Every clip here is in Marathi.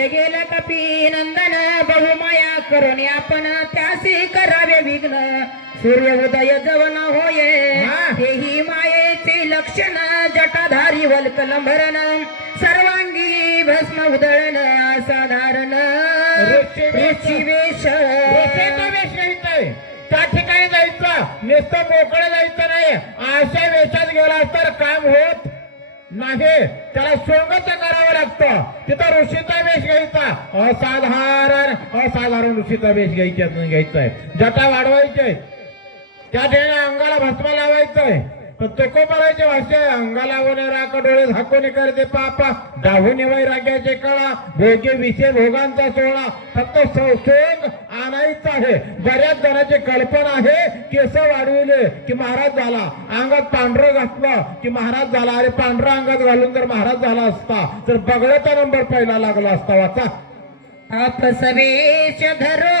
गेला कपी नंदन बहुमाया करून आपण त्यासी करावे विघ्न सूर्य उदय जवन होये हेही मायेचे लक्षण जटाधारी वल्कलंभरण सर्वांगी भस्म उदळण असाधारण ऋषी वेश घ्यायचंय त्या ठिकाणी जायचं नुसतं मोकळं जायचं नाही अशा वेशात गेला तर काम होत नाही त्याला सोंगच करावं लागतं तिथं ऋषीचा वेश घ्यायचा असाधारण ऋषीचा वेश घ्यायचा जटा वाढवायचे त्या ठिकाणी अंगाला भस्म लावायचंय तुको करायचे भाषे अंगाला राख डोळे झाकून करते पापा डाहून वैराग्याचे कळा भोगे विषय भोगांचा सोहळा फक्त सोंग आणायचा आहे. बऱ्याच जणांची कल्पना आहे केस वाढविले की महाराज झाला अंगात पांढरं घातलं की महाराज झाला. अरे पांढरा अंगात घालून जर महाराज झाला असता तर बगड्याचा नंबर पहिला लागला असता. वाचा अपसवेश धरो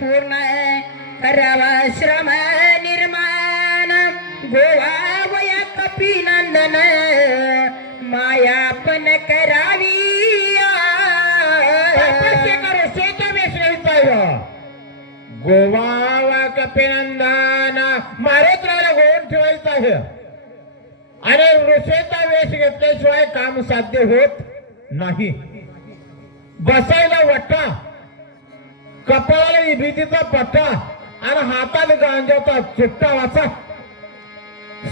पूर्ण करावा श्रम निर्माण गोवा वया कपी नंदन मायापन करावी गोवा कपी नंदन मारत राहायला गोवून ठेवायचं आहे आणि ऋषेचा वेश घेतल्याशिवाय काम साध्य होत नाही. बसायला वटा कपाळाला भीतीचा पट्टा आणि हातात गांजाचा चुट्टा. वाचा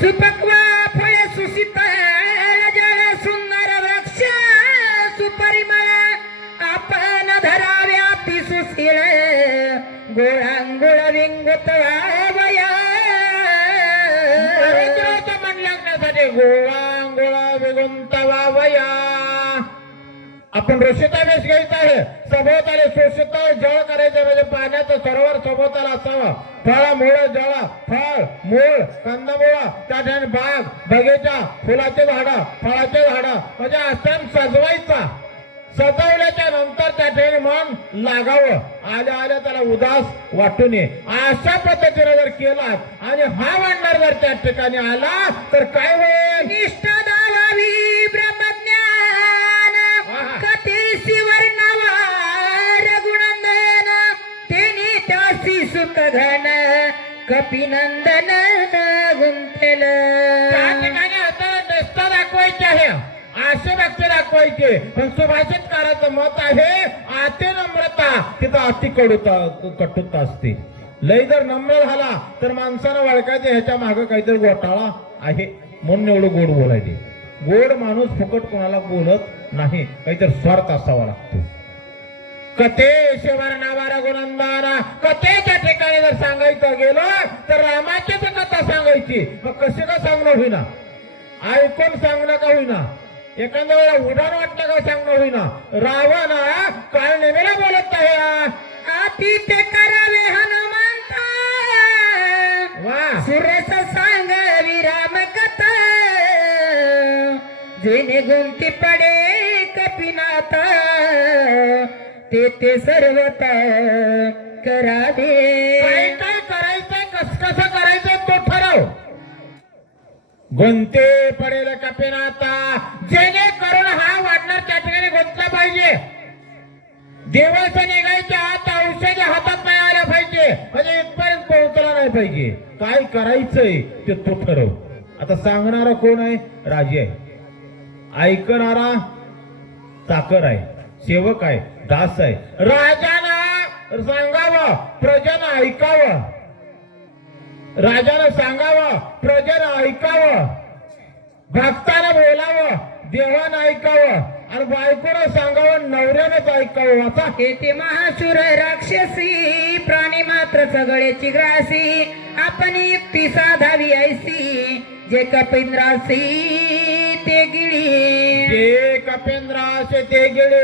सुपक्वा फळ सुशीतल जळ सुंदर वृक्ष सुपरिमळ आपण धराव्या ती सुशील गोळांगुळ विंगुत वावया मन लागण्यासाठी गोळांगुळ विगुंत वावया. आपण ऋषीचा वेश घ्यायचा आहे. सभोवताली सुशीतल जळ करायचं म्हणजे पाण्याचं सरोवर सभोवताला असावं. फळ मूळ जळ फळ मूळ कंदमुळ त्या ठिकाणी बाग बगीचा फुलाचे झाडं फळाचे झाडं म्हणजे आश्रम सजवायचा. सजवल्याच्या नंतर त्या ठिकाणी मन लागावं आल्या आल्या त्याला उदास वाटू नये. अशा पद्धतीने जर केला आणि हा वाढणार जर त्या ठिकाणी आला तर काय होईल. निष्ठ दावावी ब्रह्मज्ञान कथेसी वर्णवा रघुनंदन तेने त्यासी सुख घन कपिनंदन गुंथेल. त्या ठिकाणी आता निष्ठा दाखवायची आहे असे व्यक्ती दाखवायचे. पण सुभाषितकाराचं मत आहे आते नम्रता तिथं अति कटुता असते. लय जर नम्र झाला तर माणसानं वळखायचं ह्याच्या मागे काहीतरी घोटाळा आहे म्हणून एवढं गोड बोलायचे. गोड माणूस फुकट कोणाला बोलत नाही काहीतरी स्वार्थ असावा लागतो. कथेश्वर नावा रघुनंदना कथेच्या ठिकाणी जर सांगायचं गेलं तर रामाचीच कथा सांगायची. मग कशी का सांगणं होईना ऐकून सांगणं का होईना एखाद्या वेळेला उदाहरण वाटलं का सांगणं होईना. रावण काळ नेमेला बोलत आहे आती ते करावे हनुमंता वा सुरेश सांग विराम कथा जेने गुंती पडे कपिनाथा ते सर्वता करावे. काय काय करायचंय कसं करायचंय तो ठरव. गुंते पडेल कपिनाथा जेणेकरून हा वाढणार त्या ठिकाणी गुंतला पाहिजे. दिवस निघायच्या आत औषध हातात नाही आल्या पाहिजे म्हणजे इथपर्यंत पोहोचला नाही पाहिजे. काय करायचंय ते तो ठरव. आता सांगणारा कोण आहे. राजे आहे. ऐकणारा चाकर आहे सेवक आहे दास आहे. राजानं सांगावं प्रजेनं ऐकावं. राजानं सांगावं प्रजेनं ऐकावं. भक्तानं बोलावं देवानं ऐकावं आणि बायकोनं सांगावं नवऱ्यानंच ऐकावं. वाचा ते महाशूर राक्षसी प्राणी मात्र सगळेची ग्रासी आपण युक्ती साधावी ऐसी जे कपिंद्रासी ते गिळी जे कपेंद्राचे ते गेले.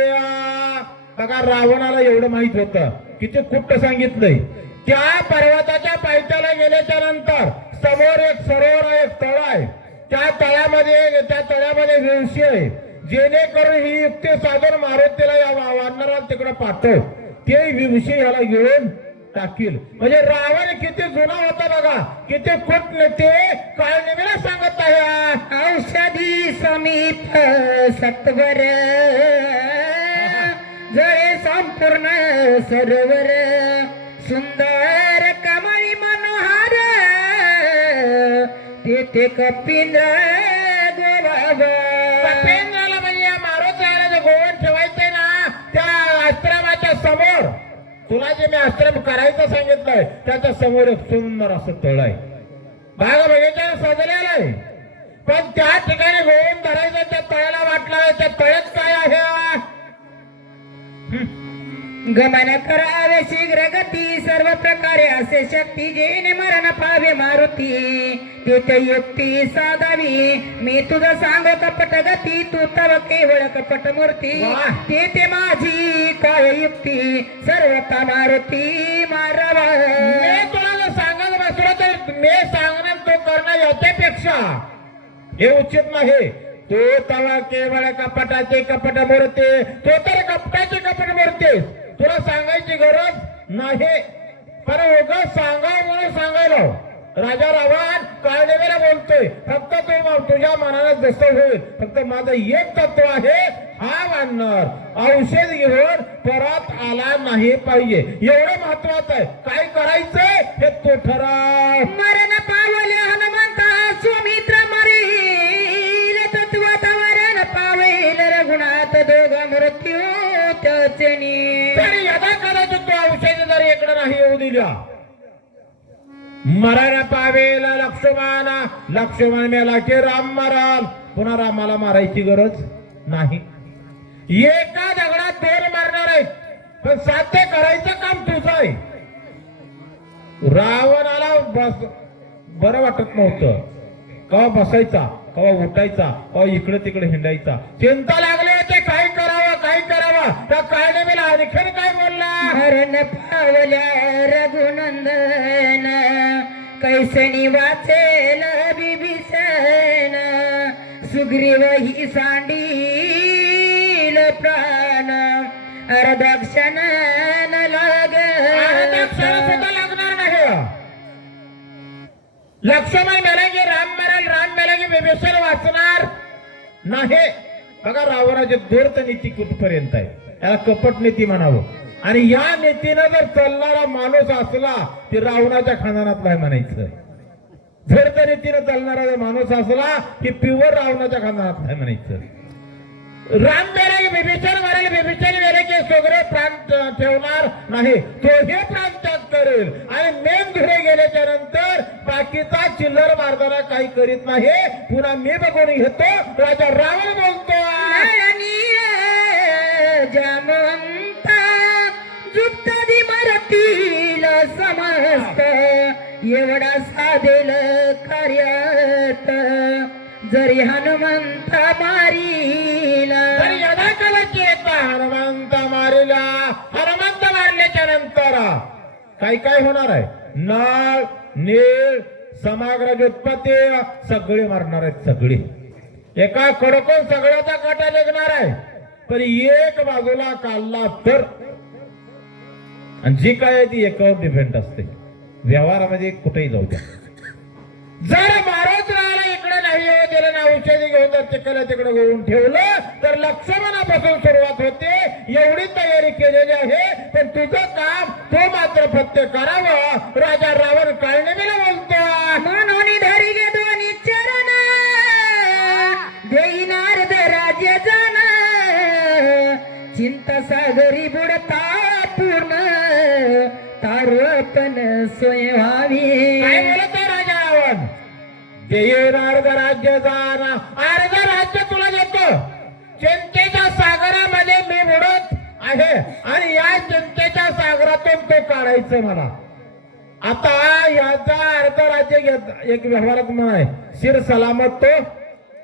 बघा रावणाला एवढं माहित होतं किती कुट्ट सांगितलंय. त्या पर्वताच्या पायथ्याला गेल्याच्या नंतर समोर एक सरोवर एक तळ आहे. त्या तळ्यामध्ये विवशी आहे. जेणेकरून ही युक्ती साधून मारुतीला या वानराला तिकडे पाठव ते विवशी ह्याला घेऊन टाकील. म्हणजे रावण किती जुना होता बघा किती कुट नेते काळ नेमेला सांगत आहे. औषधी समीप सत्वर संपूर्ण सरोवर सुंदर कमळी मनोहर तेथे कपिंद्र गोबाबा कपिंद्राला म्हणजे या मारुतीला जे गोवन ठेवायचंय ना त्या आश्रमाच्या समोर तुला जे मी आश्रम करायचं सांगितलंय त्याच्या समोर एक सुंदर असं तळ आहे बागा बगीच्याने सजलेलं आहे पण त्या ठिकाणी गोवन धरायचं त्या तळ्याला वाटला त्या तळ्यात काय आहे गमन करावे शीघ्र गती सर्व प्रकारे असे शक्ती जेने मरण पावे मारुती तेथे युक्ती साधावी मी तुझं सांग कपट गती तू तव केवळ कपट मूर्ती वाह. तेथे माझी काय युक्ती सर्वता मारुती मारावा मी तुला जर सांगत बसलो तर मी सांगणार तो करणं याच्यापेक्षा हे उचित नाही तो तवा केवळ कपटाचे कपट मूर्ती तो तर कपटाची कपट मूर्ती तुला सांगायची गरज नाही पण उगाच सांगा म्हणून सांगायला राजा रावण काळदेवीला बोलतोय फक्त तू तुझ्या मनाला जसं होईल फक्त माझं एक तत्व आहे हा मानणार औषध घेऊन परत आला नाही पाहिजे एवढं महत्वाचं आहे काय करायचंय हे तो ठराव मरण पावले हनुमंता सुमित्र मरील तत्वात मरण पावेल रघुनाथ दोघ मृत्यू त्याचनी तरी यदा कदाचित तो औषध जरी इकडे नाही येऊ दिल्या मरण पावेल लक्ष्मण मेला की राम माराल पुन्हा रामाला मारायची गरज नाही एका दगडात दोन मारणार आहेत पण साध्य करायचं काम तुझं आहे रावणाला बस बरं वाटत नव्हतं कवा बसायचा कवा उठायचा कवा इकडे तिकडे हिंडायचा चिंता लागली होते काय करावं त्या काळने मला आणखीन काय बोलला मरण पावल्या रघुनंदन कैसनी वाचेल बिभीषण सुग्रीव ही सांडील प्राण अर्धक्षण सुद्धा लागणार नाही लक्ष्मण मेला की राम मेला की विभीषण वाचणार नाही बघा रावणाची धूर्त नीती कुठपर्यंत आहे त्याला कपट नीती म्हणावं आणि या नीतीनं जर चालणारा माणूस असला की रावणाच्या खानदानातला आहे म्हणायचं धूर्त नीतीनं चालणारा जर माणूस असला की प्युअर रावणाच्या खानदानातला आहे म्हणायचं राम मेला की विभीषण मारेल विभीषण मेले की सगळे प्राण ठेवणार नाही तो हे प्राण त्याग करेल आणि मेन धुरे गेल्याच्या नंतर बाकीचा चिल्लर मारताना काही करीत नाही पुन्हा मी बघून घेतो राजा रावण बोलतो जामवंत जुप्तदी मरतील समस्त एवढा साधेल कार्यात जरी हनुमंत मारिला तरी यदा कालाची येता हनुमंत मारिला हनुमंत मारल्याच्या नंतर काय काय होणार आहे नळ नीळ समाग्र उत्पत्ती सगळे मारणार आहेत सगळे एका खडकून सगळ्याचा काटा निघणार आहे पण एक बाजूला काढला तर आणि जी काय आहे ती एकावर डिपेंड असते व्यवहारामध्ये कुठेही जाऊ द्या जर महाराज राहायला इकडे नाही येऊ दिलं ना औषधी घेऊन जर तिकडे घेऊन ठेवलं तर लक्ष्मणापासून सुरुवात होते एवढी तयारी केलेली आहे पण तुझं काम तो मात्र फक्त करावं राजा रावण काळनेला बोलतो म्हणून धरी गे दोन्ही चरण देईनार्ध राज्य जाण चिंता सागरी बुडता पूर्ण तारोपण सोय व्हावी काय बोलत आहे राजा रावण देईन अर्ध राज्य जाणं अर्ध राज्य तुला देतो चिंतेच्या सागरामध्ये मी बुडत आहे आणि या चिंतेच्या सागरातून तो काढायचं मला आता याचा अर्ध राज्य घेत एक व्यवहारात म्हणाय शिर सलामत तो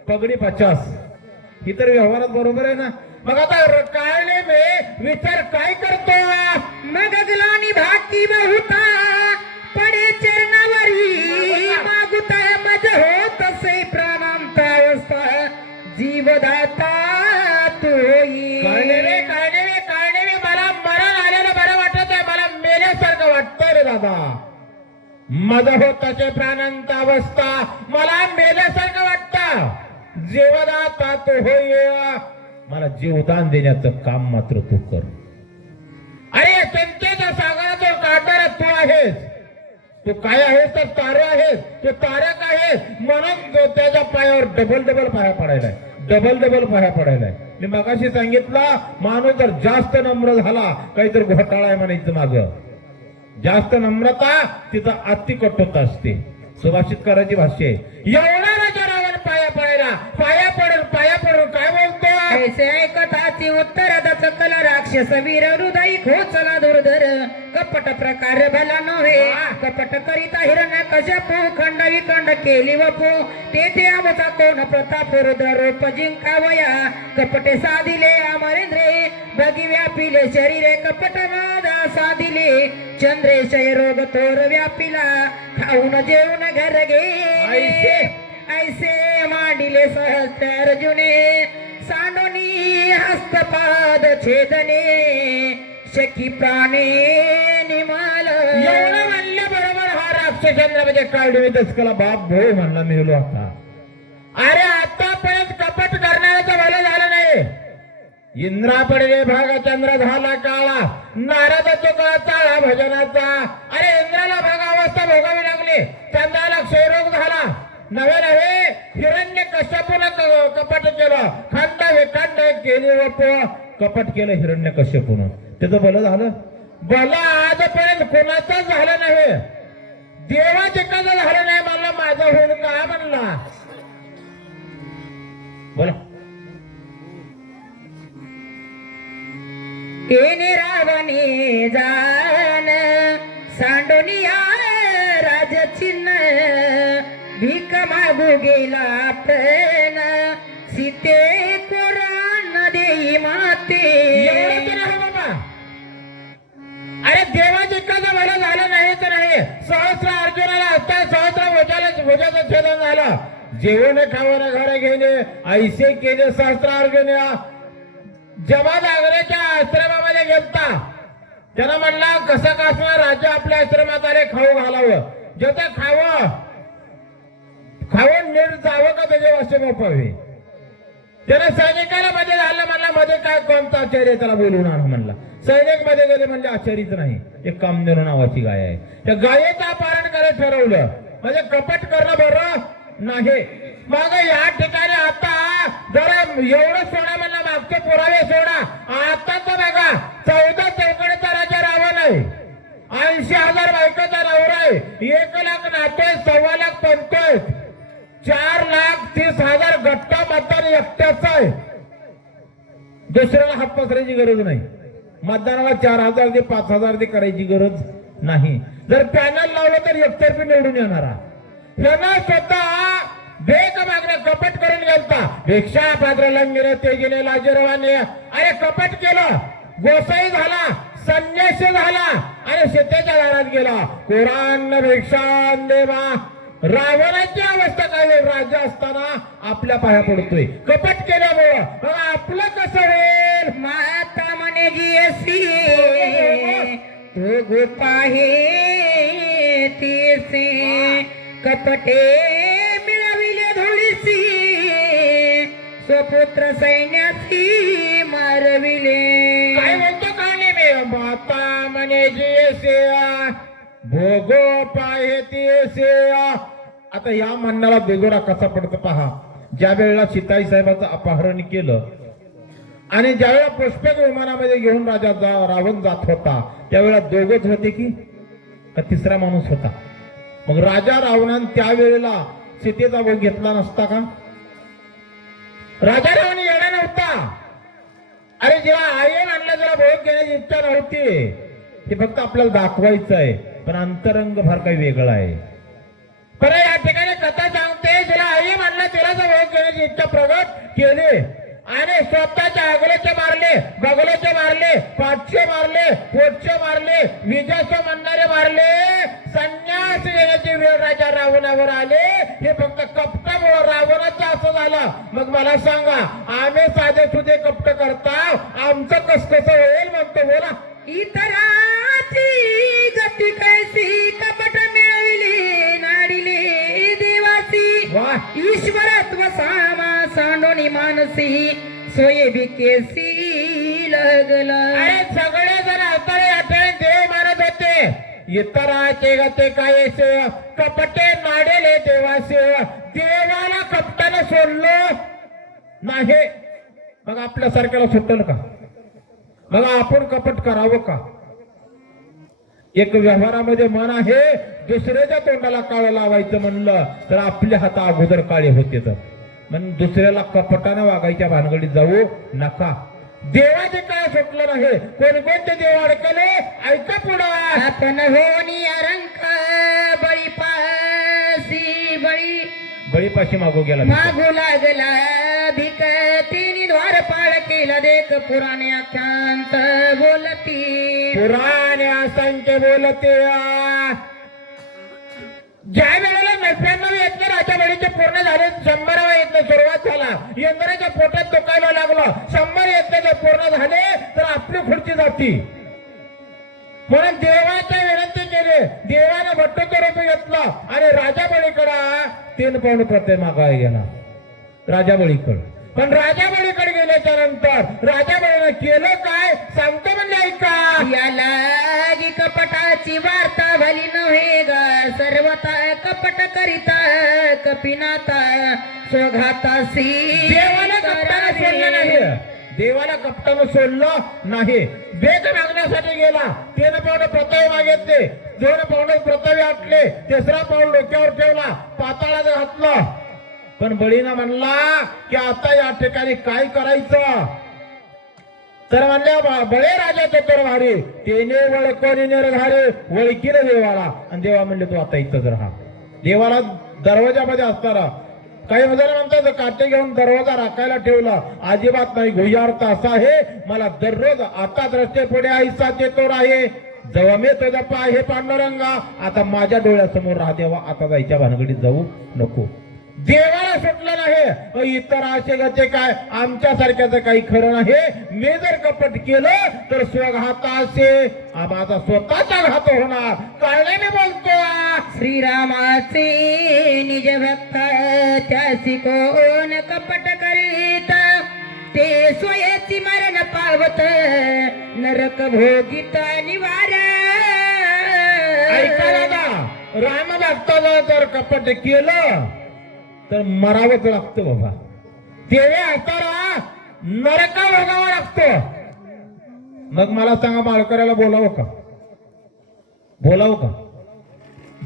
पगडी 50 ही तर व्यवहारात बरोबर आहे ना मग आता काळने मी विचार काय करतो मग ग्लानी भाती बहुता पडे चरणावरी मागुता मज होत से प्राणांता अवस्था जीवदाता तोई काळने मला मरण आलेलं बरं वाटत आहे मला मेल्यासारखं वाटतंय रे दादा माझं होत तसे प्राणांत अवस्था मला मेल्यासारखं वाटतं जीवदाता तो होय मला जीवदान देण्याचं काम मात्र तू कर चिंतेच्या सागरातून काढणारा तू आहेस. तू काय आहेस तर तारे आहेस. तू तारक आहेस म्हणून त्याच्या पायावर डबल डबल पाया पडायलाय. डबल डबल पाया पडायलाय. मी मगाशी सांगितलं माणूस जर जास्त नम्र झाला काहीतरी घोटाळा आहे म्हणायचं मागं. जास्त नम्रता तिथं अति कठोरता असते. सुभाषित करायची भाषा आहे. एवढा राजा रावण पाया पडून काय बोलतो. ऐसे ऐकताची उत्तर चकला राक्षस वीर हृदय खोचला दुर्धर कपट प्रकार भला नव्हे. कपट करिता हिरण्य कश्यपू खंड विखंड केली वपू तेथे आमचा कोण प्रताप रुद्र रूप जिंकावया. कपटे साधिले अमरेंद्रे बगी व्यापिले शरीरे कपट नादा साधिले चंद्रेशय रोग तोर व्यापिला खाऊन जेवण घर गे. ऐसे मांडिले सहस्त्र अर्जुने सांडोनी हस्तपाद छेदने शकी प्राणे निमाल. एवढं म्हणलं बरोबर हा राक्षसेंद्र म्हणजे काढून दसकला बाप भो म्हणला मिळलो आता. अरे आतापर्यंत कपट करणाऱ्याचं भलं झालं नाही. इंद्रा पडले भागा चंद्र झाला काळा नारद चुकला चाळा भजनाचा. अरे इंद्राला भागा अवस्था भोगावी लागली. चंद्राला क्षयरोग झाला. नवे हिरण्य कश्यपून कपट केलं. खंड विखंड केली वप कपट केलं हिरण्य कश्यपून. त्याचं भलं झालं. भलं आजपर्यंत कोणाचंच झालं नाही. देवाच एखादं झालं नाही. म्हणला माझं होऊन का म्हणला. बोला. केने रावणे जान सांडोनिया राजचिन्ह भीक मागू गेला पण सीते कुराण देई माते. एवढं तर नाही बाबा. अरे देवाचे एखादं मला झालं नाही तर नाही. सहस्र अर्जुनाला असता सहस्र भुजाचं छेदन झालं. जेवण खावणं घर घेणे ऐसे केले सहस्र अर्जुन. जेव्हा जागरेच्या आश्रमामध्ये गेलता त्यानं म्हणला कसं कसं राजा आपल्या आश्रमात आले खाऊ घालावं. जेवढं खावं नीट जावं का त्याचे वाशे मोपावे. त्याने सैनिकाला मध्ये झालं म्हणला मध्ये काय कोणता आचार्य त्याला बोलवून आणा म्हणला. सैनिक मध्ये गेले म्हणजे आचार्यच नाही. एक कामदेव नावाची गाय आहे. त्या गायेचं अपहरण करायचं ठरवलं म्हणजे कपट करणं बरं नाही. मग या ठिकाणी आता जरा एवढं सोडा म्हणला मागचे पुरावे सोडा. आता तर बघा 14 चौकडीचा राजा रावण आहे. 80,000 बायकाचा नवरा आहे. 1 लाख नातोय 1.25 लाख पंतोय. 4,30,000 गट्टा मतदान एकट्याचा आहे. दुसऱ्याला हात पसरायची गरज नाही. मतदानाला 4,000 दे 5,000 दे करायची गरज नाही. जर पॅनल लावलं तर एकतर्फी निवडून येणारा. ह्यानं स्वतः भेक मागण्या कपट करून गेलता. भिक्षा पात्र लंगिरे तेगिने लाजरवाने. अरे कपट केलं. गोसाई झाला. संन्यासी झाला आणि शेताच्या दारात गेला. कुरान भिक्षा देवा. रावणाची अवस्था काय होईल. राजा असताना आपल्या पाया पडतोय. कपट केल्यामुळं आपलं कसं होईल. माता म्हणे जीसी तो गोपाहे तीसे कपटे मिळविले धुळीसी स्वपुत्र सैन्यासी मारविले. काय म्हणतो काढले मी. माता म्हणे जीसे भोगो पाहे तीसे. आता या म्हणण्याला बेगोरा कसा पडतो पहा. ज्या वेळेला सीताई साहेबांचं अपहरण केलं आणि ज्यावेळेला पुष्पक विमानामध्ये घेऊन रावण जात होता त्यावेळेला दोघच होते की का तिसरा माणूस होता. मग राजा रावणानं त्यावेळेला सीतेचा भोग घेतला नसता का. राजा रावण येणार नव्हता. अरे जेव्हा आयन आणला जरा भोग घेण्याची इच्छा नव्हती. हे फक्त आपल्याला दाखवायचं आहे पण अंतरंग फार काही वेगळा आहे. पण या ठिकाणी कथा सांगते ज्याला आई म्हणलं त्याला भोग घेण्याची इच्छा प्रगट केली आणि स्वतःच्या अगोल्याचे मारले बगल्याचे मारले पाठचे मारले पोटचे मारले विजाचे म्हणणारे मारले. संन्यास घेण्याची वेळ राजा रावणावर आले. हे फक्त कपटामुळे रावणाचं असं झालं. मग मला सांगा आम्ही साधे सुधे कपट करता आमचं कसं होईल म्हणतो. बोला. इतराची गती कैसी कपट मिळविली नाडिले देवासी. वाह. ईश्वरत्व सामा सांडोनी मानसी सोये बिकेसी लगला. अरे सगळे जण अवतारे इतराचे गते काय सेव कपटे नाडेले देवा सेव देवाला कपटानं सोडलं नाही मग आपल्यासारख्याला सुटल का मग आपण कपट करावं का एक व्यवहारामध्ये मन आहे दुसऱ्याच्या तोंडाला काळ लावायचं म्हणलं तर आपल्या हाता अगोदर काळे होते तर म्हणून दुसऱ्याला कपटानं वागायच्या भानगडीत जाऊ नका देवाचे काय सुटलं नाही कोणकोणते देव अडकले ऐका पुढं आपण होनी रंक बळीपाशी मागू गेला मागू लागला भिक तिने द्वारपाळ केला देख पुराणे आख्यांत बोलती पुराणे असंख्य बोलते ज्या वेळेला 99 यज्ञ राजा बळीचे पूर्ण झाले 100वा यज्ञ सुरुवात झाला इंद्राच्या पोटात दुखायला लागलं 100 यज्ञ पूर्ण झाले तर आपली खुर्ची जाती म्हणून देवाच्या विनंती केली देवाने भट्टोत्तर रूप घेतला आणि राजा बळीकडा 3 पाऊण प्रत्यय मागायला गेला राजा बळीकड पण राजा बळीकडे गेल्याच्या नंतर राजा बळीने केलं काय सांगतो म्हणजे ऐका याला कपटाची वार्ता भली नव्हे ग सर्वता कपट करिता कपिनाता स्वघातासी देवाला कपटानं सोडलं नाही देवाला कपटानं सोडलं नाही बेग मागण्यासाठी गेला 3 पाऊण प्रत्यय मागितले 2 पाऊण प्रत्यय आटले 3रा पाऊल डोक्यावर ठेवला पाताळात घातलं पण बळीनं म्हणला की आता या ठिकाणी काय करायचं तर म्हणल्या बळे राजा चतुर्भारी तेने वळकोनी निर्धारे वळकीला देवाला आणि देवा म्हणले तू आता इथंच राहा देवाला दरवाजामध्ये असताना काही मजाला म्हणतात काटे घेऊन दरवाजा राखायला ठेवला अजिबात नाही गुह्यार्थ असा आहे मला दररोज आता द्रष्टे पुढे आईचा चेतोर आहे जेव्हा मी तुझा पाय हे पांडुरंगा आता माझ्या डोळ्यासमोर राहा देवा आता जायच्या भानगडीत जाऊ नको देवाला सुटलं नाही इतर असे गते काय आमच्या सारख्याचं काही खरं नाही मी जर कपट केलं तर स्वघाताचे माझा स्वतःचा घात होणार कळले मी बोलतो श्रीरामाचे निज भक्त त्यासी कोण कपट करीत ते स्वयाची मरण पावत नरक भोगित निवार ऐका दादा राम भक्ताला जर कपट केलं तर मरावंच लागतं बाबा देवे असताना नरका भोगावा लागतो मग मला सांगा माळकऱ्याला बोलावं का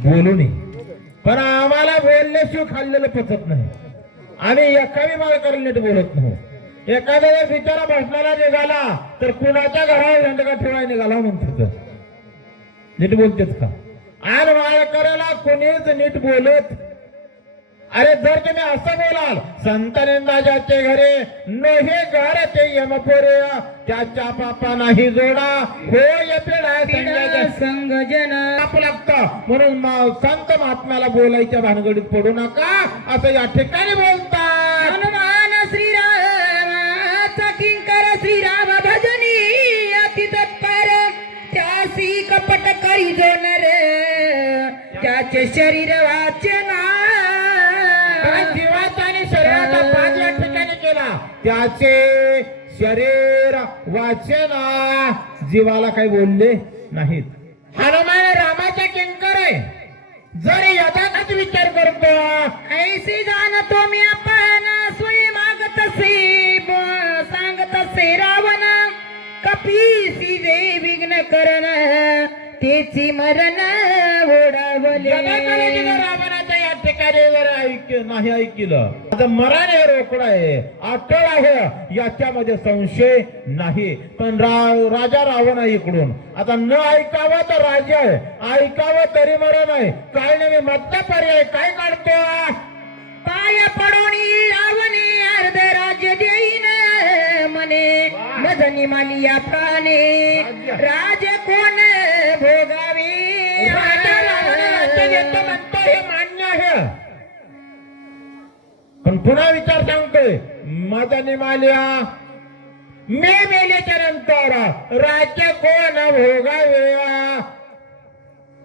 बोलू नये पण आम्हाला बोलल्याशिवाय खाल्लेलं पचत नाही आम्ही एकाही माळकऱ्याला नीट बोलत नाही एखाद्या जर बिचारा भाषणाला निघाला तर कुणाच्या घरावर झंडका ठेवायला निघाला म्हणतात नीट बोलतेच का आणि माळकऱ्याला कोणीच नीट बोलत अरे जर तुम्ही असं बोलाल संतानंदाजाचे घरे नोहे घर ते यमपुरे त्याच्या पापा नाही जोडा होय पिढा संग जन लागतं म्हणून संत महात्म्याला बोलायच्या भानगडीत पडू नका असं या ठिकाणी बोलतात हनुमान श्रीरामाचा किंकर श्रीराम भजनी अति तत्पर त्यासी कपट करी जोनर त्याचे शरीर वाचना जीवाचा आणि शरीराचा पाच या ठिकाणी केला त्याचे शरीर वाचना जीवाला काही बोलले नाहीत हनुमान रामाचा किंकर आहे जर यथाच विचार करतो ऐसे जाणतो मी आपण स्वयं मागत से सांगत से रावण कपीसी जे विघ्न करण तेची मरण ओढावले रावणाचा या ठिकाणी जर नाही ऐकलं आता मरण हे रोकड आहे अटळ आहे याच्यामध्ये संशय नाही पण राजा रावण आहे इकडून आता न ऐकावं तर राजा आहे ऐकावं तरी मरण आहे काय नाही मधला पर्याय काय काढतो पाय पडून रावणे अर्ध राज्य देईन मने मजनी मालिया प्राणे राज कोण भोगावे राजा रावण राज्य देतो म्हणतो हे मान्य आहे पण पुन्हा विचार सांगतोय मदनी मालिया मे मेल्याच्या नंतर राज्य कोण भोगावे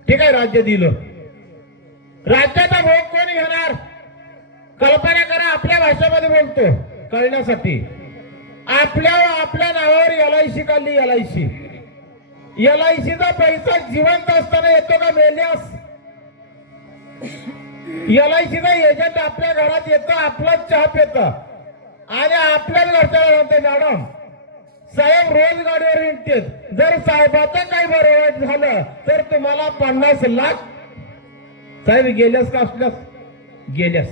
ठीक आहे राज्य दिलं राज्याचा भोग कोण घेणार कल्पना करा आपल्या भाषेमध्ये बोलतो कळण्यासाठी आपल्या नावावर LIC काढली LIC LICचा पैसा जिवंत असताना येतो का मेल्यास? LICचा एजंट आपल्या घरात येतो, आपलाच चहा पितं आणि आपल्याच घरच्याला म्हणते मॅडम साहेब रोज गाडीवर येतात, जर साहेबाचं काही बरं वाईट झालं तर तुम्हाला 50 लाख. साहेब गेल्यास का असल्यास? गेल्यास.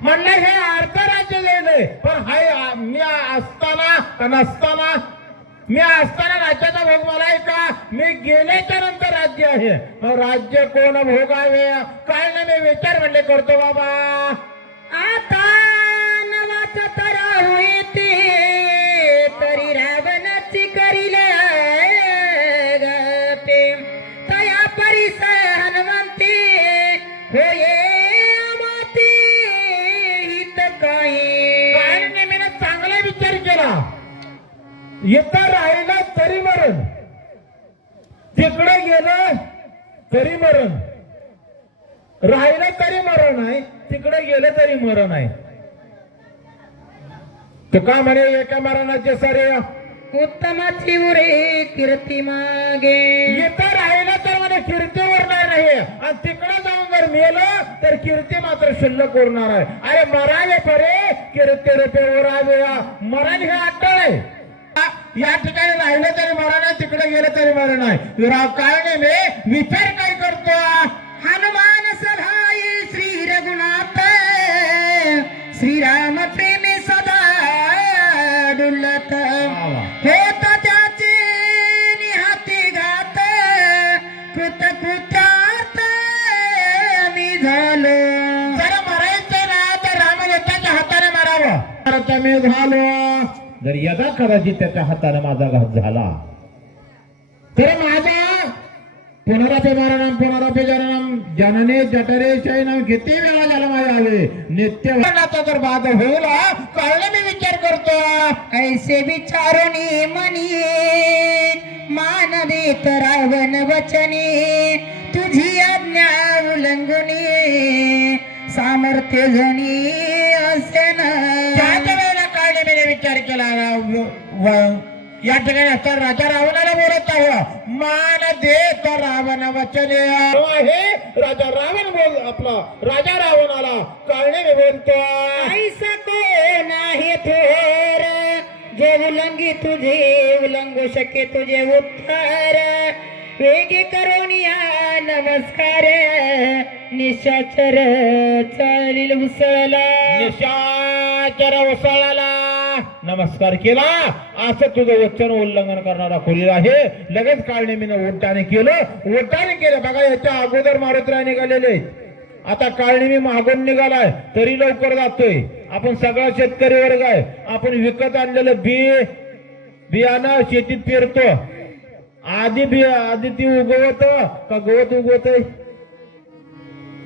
म्हणलं हे अर्ध राज्य गेलंय, पण हाय मी असताना का नसताना? मी असताना राज्याचा भोग मला आहे का? मी गेल्याच्या नंतर राज्य आहे. राज्य कोण भोगावे? काय ना मी विचार म्हणले करतो बाबा. आता नवाचा तरा होते तरी रावणाची करीले गते तया परिस हनुमंते होये अमाते हित काही. काय नाही मी चांगला विचार केला. इथं राहिलं तरी मरण, तिकडे गेलं तरी मरण. राहिलं तरी मरण आहे, तिकडे गेलं तरी मरण आहे. तुका म्हणे एका मरणाचे सारे उत्तमाची उरे कीर्ती मागे. इथं राहिलं तर म्हणे कीर्ती उरणार नाही, आणि तिकडे जाऊन जर मेलं तर कीर्ती मात्र शिल्लक उरणार आहे. अरे मरावे परे कीर्ती रुपये उरावे. मरण हे अटळ आहे. या ठिकाणी राहिलं तरी मरण आहे, तिकडे गेलं तरी मरण आहे. काय नाही मी विचार काय करतो. हनुमान सभाई श्री रघुनाथ श्रीराम प्रेमे सदा डुलत होत त्याचे निहाती घात कृतकृत्यार्थ मी झालो. जर मरायचं ना तर रामदत्ताच्या हाताने मारावं. मी झालो जर यदा कदाचित त्याच्या हाताने माझा घात झाला तर माझा पुनरापे मरणम पुनरापे जननम जनने जठरे शयनम किती वेळा जन्म यावे नित्य मरणाचा जर बाद होईल कळलं मी विचार करतो. ऐसे विचारुनी मनी मान देत रावण वचनी तुझी आज्ञा उल्लंघुनी सामर्थ्य जनी असे ना. त्याच वेळेला कळले मी विचार केला. या ठिकाणी असताना राजा रावणाला बोलत आहो मान देत रावण वचने आहे. राजा रावण बोल आपला राजा रावणाला कळणे मी बोलतो. ऐसा कोण आहे थोर जे उल्लंघी तुझे उल्लंघू शके तुझे उत्तर वेगे करोनिया नमस्कार निशाचर चालील उसळला. निशाचर उसळला नमस्कार केला असं तुझं वचन उल्लंघन करणारा खोलील आहे. लगेच काळणे मी उलटाने केलं. बघा याच्या अगोदर मारुतराय निघालेले, आता काळणे मी मागून निघालाय तरी लवकर जातोय. आपण सगळा शेतकरी वर्ग आहे. आपण विकत आणलेलं बियाणं शेतीत पेरतो. आधी ती उगवत का गवत उगवतय?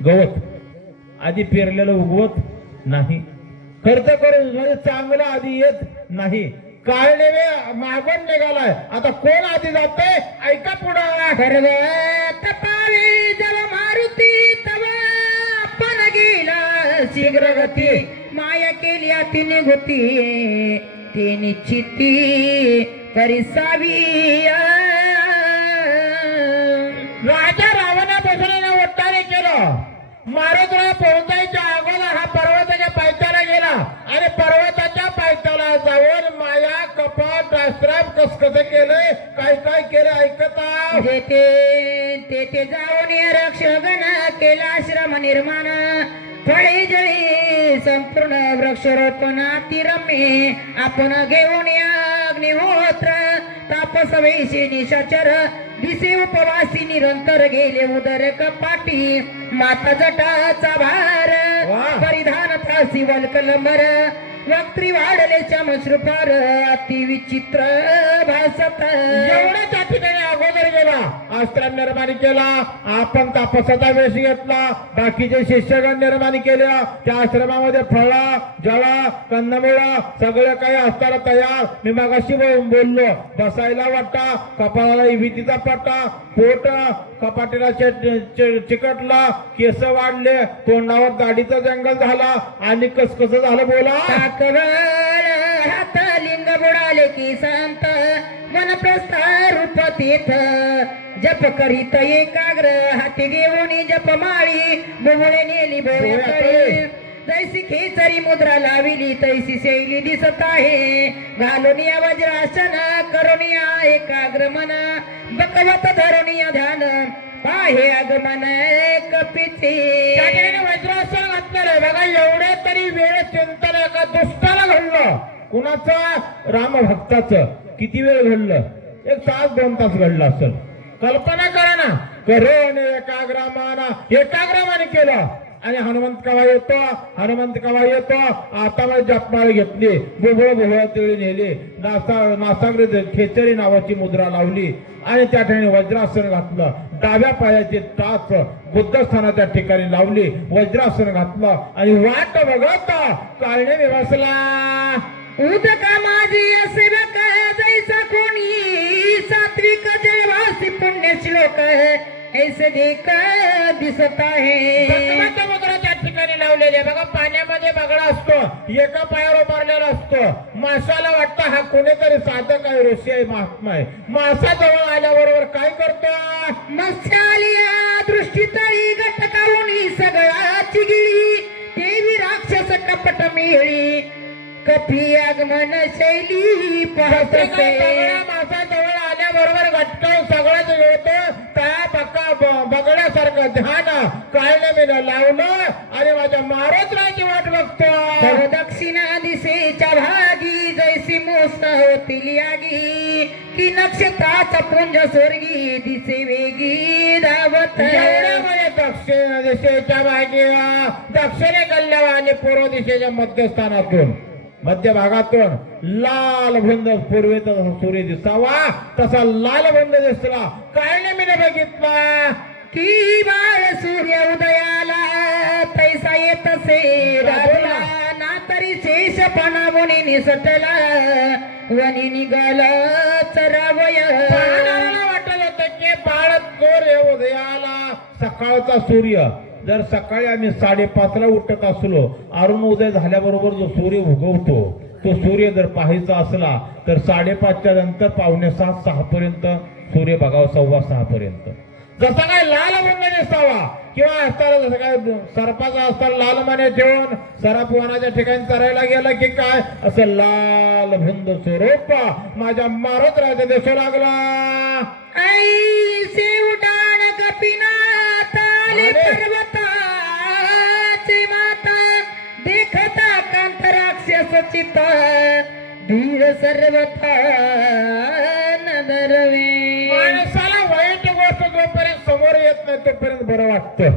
गवत आधी पेरलेलं उगवत नाही. खर्च करून म्हणजे चांगलं आधी येत नाही. काळणे मागून निघालाय, आता कोण आधी जातंय ऐका पुढं. पर्वत पावे जल मारुती तव आपण गेला शीघ्र गती माया केली अति निघती ते निश्चिती परिसावी. राजा रावणापासून वट्टाने केलं. मारुतराय पोहोचायच्या अगोदर हा पर्वताच्या पायथ्याला गेला आणि पर्वताच्या पायथ्याला जाऊन माया कपाट आश्रम कसं केलंय काय केलं ऐकता. तेथे जाऊन रक्षगण केला आश्रम निर्माण फळे जळी संपूर्ण वृक्षरोपण अतिरम्य आपण घेऊन अग्निहोत्र तापस वैशी निशाचर दिसे उपवासी निरंतर गेले उदर कपाटी माता जटाचा भार परिधान थासी वल्कलंबर वक्त्री वाढले चमश्रुपार अति विचित्र भासत. एवढं त्या ठिकाणी अगोदर गेला, आश्रम निर्माण केला. आपण तापसाचा वेश घेतला. बाकीचे शिष्यगण निर्माण केल्या. त्या आश्रमामध्ये फळा जळा कंदमुळा सगळं काही असताना तयार. मी मगाशी बोललो बसायला वाटा, कपाळाला भीतीचा पट्टा, पोट कपाटीला चिकटला, केस वाढले, तोंडावर दाढीचा जंगल झाला आणि कसं झालं बोला. हात लिंग बुडाले की संत मन प्रस्तारूप तीर्थ जप करीत एकाग्र हाती घेऊन जप माळी बुबुळे नेली बोळी जैसी खेचरी मुद्रा लाविली तैसी शैली दिसत आहे घालून या वज्रासन करून या एकाग्र मन बकवत धरून या ध्यान पाहे आगमन कपिती वज्रासन घातलेलं बघा एवढे तरी वेळ चिंतन एका दुष्टाला घडलं कुणाचा रामभक्ताचं किती वेळ घडलं 1 तास 2 तास घडलं असेल कल्पना करा ना करून एकाग्रमाने केलं आणि हनुमंत कवा येतो आता मला जपमाळ घेतली बुबळ तिळी नेली नासाग्र खेचरी नावाची मुद्रा लावली आणि त्या ठिकाणी वज्रासन घातलं डाव्या पायाची टाच बुद्धस्थानाच्या ठिकाणी लावली वज्रासन घातलं आणि वाट बघत चालणे विवसला उदका माझी असे बका जैसा कोणी सात्विक देवासी पुण्य श्लोक ऐसे देख दिसत आहे मुद्रा त्या ठिकाणी लावलेले बघा पाण्यामध्ये बगडा असतो एका पायावर उभारलेला असतो माशाला वाटतं हा कोणीतरी साधक आहे ऋषी आहे महात्मा आहे मासा जवळ आल्याबरोबर काय करतो मत्स्यालिया दृष्टी तळी घटकावून सगळाची गिळी देवी राक्षस कपट मिळी कपी आगमन शैली पाहत मासा जवळ आल्याबरोबर घटकावून सगळ्याच येतो त्या बगड्यासारखं ध्यान काय लावलं आणि माझ्या महाराजाची वाट बघतो दक्षिणा दिशेच्या भागी जैसी मोस होतील यागी की नक्षत्राचा पुंज स्वर्गी दिसे वेगी धावत एवढ्यामध्ये दक्षिण दिशेच्या भागी दक्षिणे कल्याण आणि पूर्व दिशेच्या मध्यस्थानातून मध्य भागातून लाल भुंद पूर्वेचा सूर्य दिसावा तसा लाल भुंद दिसला काय मी बघितला की बाळ सूर्य उदयाला तैसा येत से ना तरी शेषपणा वनी निसटला वनी निघाला चरावय वाटत होत की बाळ सूर्य उदयाला सकाळचा सूर्य जर सकाळी आम्ही 5:30 ला उठत असलो अरुण उदय झाल्याबरोबर जो सूर्य उगवतो तो सूर्य जर पाहायचा असला तर 5:30च्या नंतर 5:45-6 पर्यंत सूर्य बघावा 6:15 पर्यंत जसा काय लाल भुंग दिसावा किंवा असताना जसं काय सरपाचा असताना लाल माने ठेवून सराप वनाच्या ठिकाणी चरायला गेला की काय असं लाल भुंद स्वरूप माझ्या महाराज दिसू लागला ऐसे उडाण कपिनाथ पर्वताचे माता देखता कांत राक्षस चित धीर सर्वथा नदरवे माणसाला वाईट गोष्ट जोपर्यंत समोर येत नाही तोपर्यंत बरं वाटतं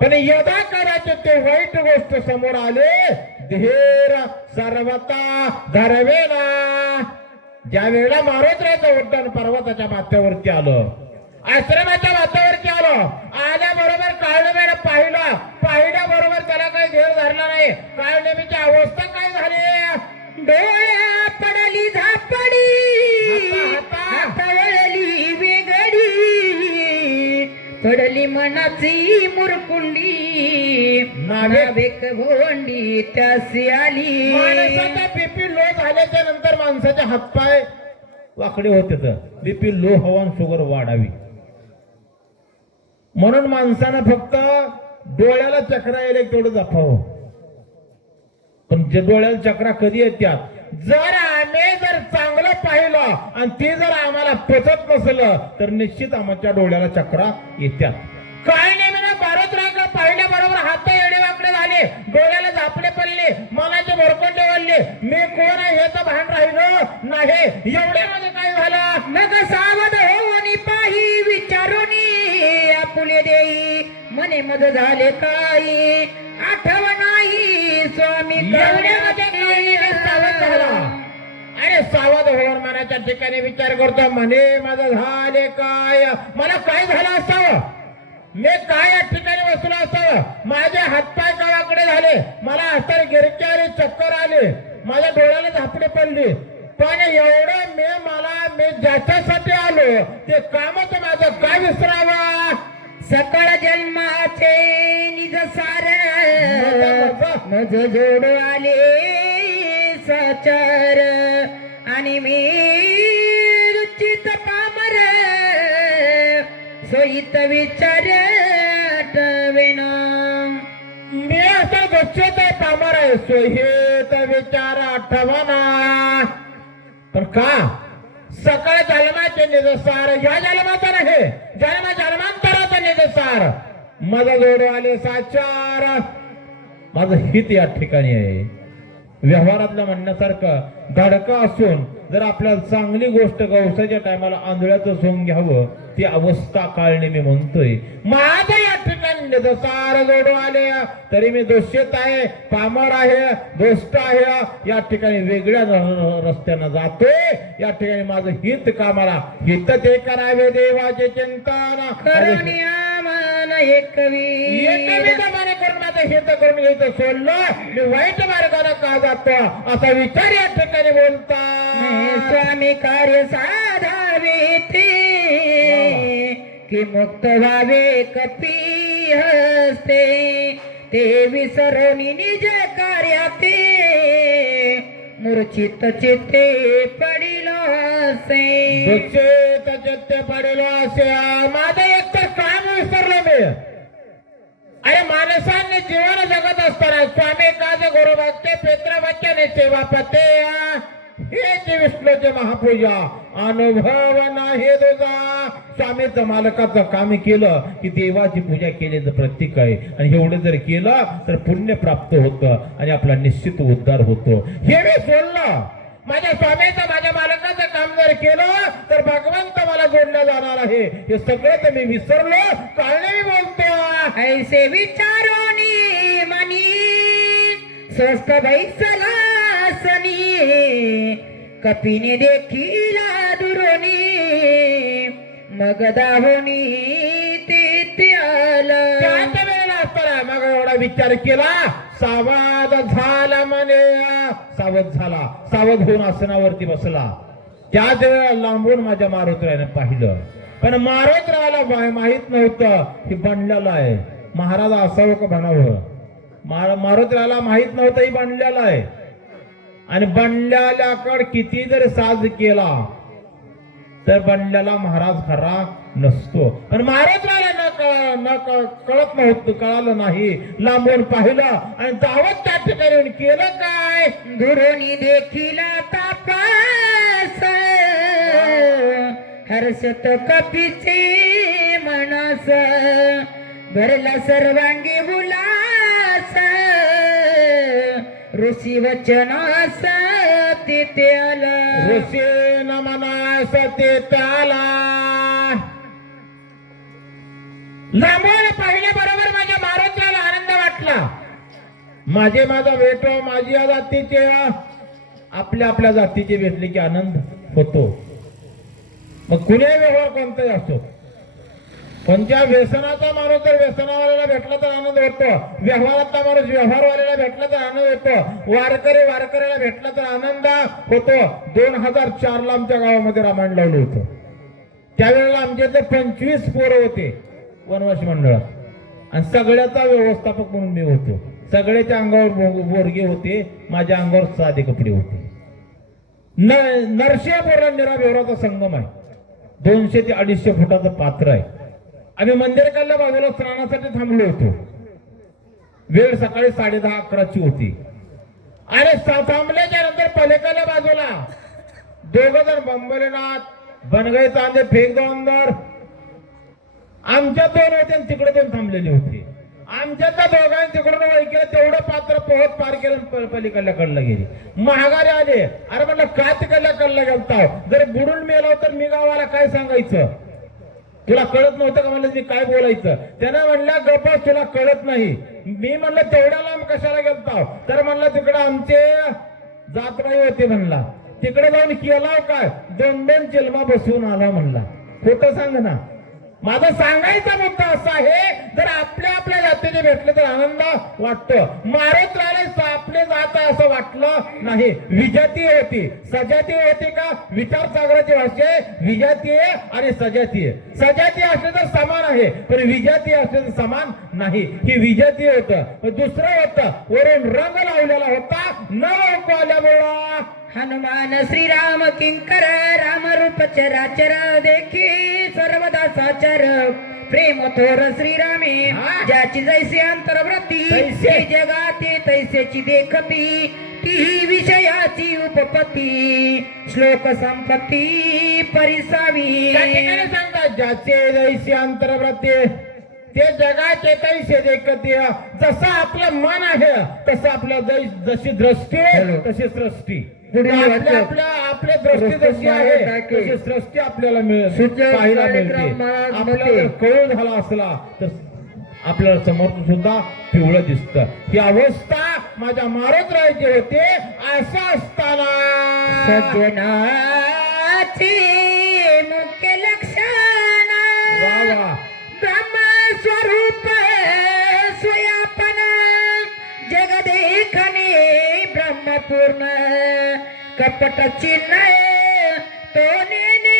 पण यदा कदाचित ते वाईट गोष्ट समोर आले धीर सर्वथा धरवेला ज्या वेळेला मारुतीचं उड्डाण पर्वताच्या माथ्यावरती आलं आश्रमाच्या माथ्यावरती आल्याबरोबर काळनेमीने पाहिल्याबरोबर त्याला काही धीर धरला नाही काळनेमीची अवस्था काय झाली डोळ्या पडली झापडी हातावळली वेगडी पडली मनाची मुरकुंडी नावेक भोंडी त्यासी आली माणसाचा बीपी लो झाल्याच्या नंतर माणसाचे हातपाय वाकडे होते तर बीपी लो हवा शुगर वाढावी म्हणून माणसानं फक्त डोळ्याला चक्रा यायला तेवढं जपावं पण जे डोळ्याला चक्रा कधी येतात जर आम्ही चांगलं पाहिलं आणि ते जर आम्हाला पचत नसलं तर निश्चित आमच्या डोळ्याला चक्रा येतात काय नेहमी भारत राखला पाहिल्याबरोबर हात एडे वाकडे झाले डोळ्याला झापडे पडले मनाचे भरकोंडे वाढले मी कोण आहे याचं भान राहिलं नाही एवढ्यामध्ये काय झालं मग सावध होऊन पाही विचारून आपुले देई मने मध झाले काही आठव नाही स्वामी एवढ्यामध्ये सावध झाला अरे सावध होऊन मनाच्या ठिकाणी विचार करतो म्हणे माझं झाले काय मला काय झालं असावं मी काय या ठिकाणी बसलो असावं माझे हातपाय गावाकडे झाले मला असताना गिरके आले चक्कर आले माझ्या डोळ्याला झापडे पडले पण एवढं मी ज्याच्यासाठी आलो ते कामच माझं काय विसरावा सकळ जन्माचे निज सार मज जोड आले साचार आणि मी सोयीत विचार आठवेना. मी असं गोष्टीत पामर आहे सोयीत विचार आठवना. पण का सकाळ जन्माचे निजसार ह्या जन्माचा नाही जन्मांतराचा निजसार माझा जोड आले साचार. माझं हित या ठिकाणी आहे. व्यवहारातलं म्हणण्यासारखं धडका असून जर आपल्याला चांगली गोष्ट गवसाच्या टायमाला आंधळ्याचं सोंग घ्यावं ती अवस्था काळणे मी म्हणतोय. माझं या ठिकाणी निजसार जोड आले तरी मी दोषित आहे पामर आहे दोष्ट आहे. या ठिकाणी वेगळ्या रस्त्यानं जातोय. या ठिकाणी माझं हित कामाला हित ते करावे देवाचे चिंतन करून माझं हित करून घ्यायचं सोडलं मी वाईट मार्गाने का जातो असा विचार या ठिकाणी बोलता. स्वामी कार्य साधावे ते कि मुक्त व्हावे कपी हस्ते ते विसरून निज कार्याते मूर्छित चित्ते पडिलो असे. चित्ते पडिलो असे. माझं एक तर काम विसरलो मी. अरे माणसांनी जीवन जगत असताना स्वामी काज गुरु भक्ते पित्र वचने सेवा पते हे विष्णूचे महापूजा अनुभव नाही तुझा. स्वामीचं मालकाचं काम केलं की देवाची पूजा केल्याचं प्रतीक आहे. आणि एवढं जर केलं तर पुण्य प्राप्त होतं आणि आपला निश्चित उद्धार होतो. हे मी सोडलं. माझ्या स्वामीचं माझ्या मालकाचं काम जर केलं तर भगवंत मला जोडला जाणार आहे. हे सगळं तर मी विसरलो काळने मी बोलतो. ऐसे विचारोनी मनी स्वस्त बैसला सनी कपीने देखीला दुरोनी मग दाहोनी ते आलं. त्याच वेळेला असताना मग एवढा विचार केला सावध झाला म्हणे. सावध झाला सावध होऊन आसनावरती बसला. त्याच वेळेला लांबून माझ्या मारुतीरायाने पाहिलं. पण मारुतीरायाला माहित नव्हतं की बनलेला आहे. महाराज असावं का बनावं मारुतीरायाला माहित नव्हतं ही बनलेला आहे. आणि बनल्याकडे किती जर साज केला तर बनलेला महाराज खरा नसतो. पण मारुतीरायाला कळत नव्हतं कळालं नाही. लांबून पाहिलं आणि दावत त्या ठिकाणी केलं काय दुरोनी देखीला तापास हर्षत कपीचे मनस भरला सर्वांगी उल्हास ऋषी वचनास तिथे आला. ऋषी नमनास तिथे आला. लांबून पाहिल्याबरोबर माझ्या मारुतीला आनंद वाटला. माझा भेटो माझी या जातीचे आपल्या आपल्या जातीचे भेटले की आनंद होतो. मग कुणीही व्यवहार कोणताही असो कोणत्या व्यसनाचा माणूस जर व्यसनावाल्याला भेटला तर आनंद होतो. व्यवहारातला माणूस व्यवहारवाल्याला भेटला तर आनंद होतो. वारकऱ्याला भेटला तर आनंद होतो. 2004 ला आमच्या गावामध्ये रामायण लावलं होतं. त्यावेळेला आमच्या इथे 25 पोरं होते वनवासी मंडळात आणि सगळ्याचा व्यवस्थापक म्हणून मी होतो. सगळ्याच्या अंगावर बोरगे होते. माझ्या अंगावर साधे कपडे होते. नरसिंहपूरला निराभिवराचा संगम आहे. 200 ते 250 फुटाचं पात्र आहे. आम्ही मंदिराकडल्या बाजूला स्नानासाठी थांबलो होतो. वेळ सकाळी 10:30-11 होती. आणि थांबल्याच्या नंतर पलीकडल्या बाजूला 2 जण बंबलेनाथ बनगाई चांदे फेक दोनदार आमच्या 2 होते आणि तिकडे 2 थांबलेले होते. आमच्या त्या दोघांनी तिकडून वळ केलं तेवढं पात्र पोहत पार केलं पलीकडल्या कडला गेली. महागारी आले. अरे म्हणलं का तिकडल्या कडला गेलता जर बुडून मेला तर मी गावाला काय सांगायचं तुला कळत नव्हतं का म्हणलं मी काय बोलायचं. त्यानं म्हणलं गप्पा तुला कळत नाही. मी म्हणलं तेवढ्या लांब कशाला गेलता तर म्हणलं तिकडं आमचे जातबाई होते म्हणला. तिकडे जाऊन केला काय 2-2 चिलमा बसवून आला म्हणला. खोटं सांग ना. माझा सांगायचा मुद्दा असा आहे जर आपल्या आपल्या जातीने भेटले तर आनंद वाटतो. मारत राहिले आपले जात आहे असं वाटलं नाही. विजातीय होती सजातीय होती का विचार सागराची भाषे विजातीय आणि सजातीय. सजातीय असले तर समान आहे पण विजातीय असले तर समान नाही. ही विजातीय होतं. दुसरं होतं वरून रंग लावलेला होता न ओळखू आल्यामुळं हनुमान श्रीराम किंकर राम रूप चराचर देखी सर्वदा साचर प्रेम थोर श्रीरामे हा. ज्याची जैसे अंतर्वृत्ती तैसे. ती जगाती तैसेची देखती ती विषयाची उपपत्ती श्लोक संपत्ती परिसावी त्या ठिकाणी सांगतात ज्याचे जैसे अंतर्वृत्ती ते जगाचे तैसे देखते. जसं आपलं मन आहे तसं आपल्या जशी दृष्टी हॅलो. तशी सृष्टी पुढे आपल्या आपल्या आपल्या दृष्टी जशी आहे तशी सृष्टी आपल्याला पाहायला मिळते. आपल्याला कळून झाला असला तर आपल्याला समोर सुद्धा पिवळं दिसतं. ही अवस्था माझ्या मारुतरायाची होते. असं असताना सज्जनाची मुख्य लक्षण वा वा ब्रह्मस्वरूप स्वयापन जग देखणे ब्रह्मपूर्ण कपट चिन्ह तो नेने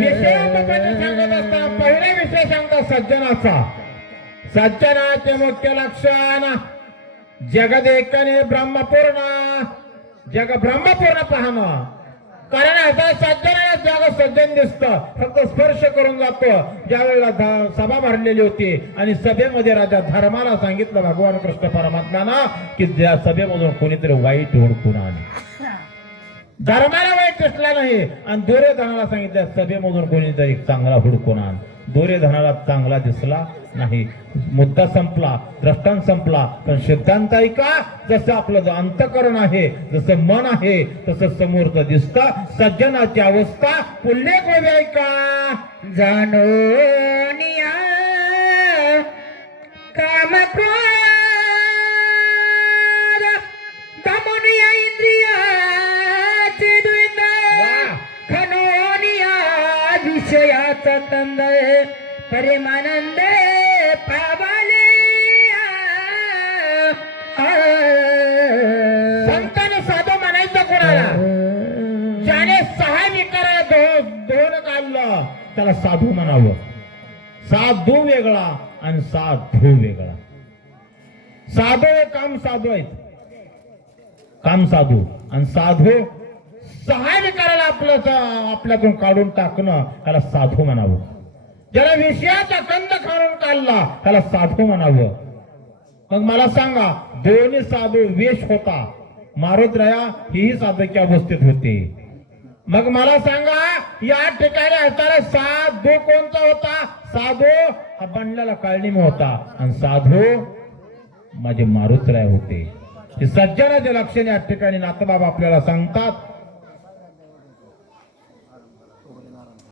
विषय बाबांनी सांगत असताना पहिला विषय सांगतात सज्जनाचा. सज्जनाचे मुख्य लक्षण जगद एकने ब्रह्मपूर्ण जग ब्रह्मपूर्ण पाहणं. कारण आता सज्जनाला जग सज्जन दिसतं फक्त स्पर्श करून जातो. ज्या वेळेला सभा भरलेली होती आणि सभेमध्ये राजा धर्माला सांगितलं भगवान कृष्ण परमात्म्यानं की त्या सभेमधून कोणीतरी वाईट ओळखून आले. धर्माला वाईट दिसला नाही आणि दुर्योधनाला सांगितलं सभेमधून कोणीतरी चांगला हुडकून आण. दुर्योधनाला चांगला दिसला नाही. मुद्दा संपला, दृष्टांत संपला. पण सिद्धांत ऐका, जसं आपलं अंतकरण आहे जसं मन आहे तसं समोरचं दिसतं. सज्जनाची अवस्था पुल्लेख मध्ये ऐका. जाणोनिया काम क्रोध दमनिया इंद्रियाचे द्वंद वा. खनोनिया विषयाचा तंद प्रेमानंद पावाले संतांनी साधू म्हणायचं कोणाला ज्याने 6 विकाराला दोन काढलं त्याला साधू म्हणावं. साधू वेगळा आणि साधू वेगळा. साधू हे काम साधू आहेत, काम साधू. आणि साधू 6 विकाराला आपल्यातून काढून टाकणं त्याला साधू म्हणावं. ज्याला विषयाचा कंद काढून काढला त्याला साधू म्हणावं. मग मला सांगा दोन्ही साधू वेश होता. मारुतराया ही साधकी अवस्थेत होते. मग मला सांगा या ठिकाणी असणारा साधू कोणता होता? साधू हा बनलेला काळनिम होता आणि साधू माझे मारुतराय होते. हे सज्जनाचे लक्षण या ठिकाणी नाथबाबा आपल्याला सांगतात.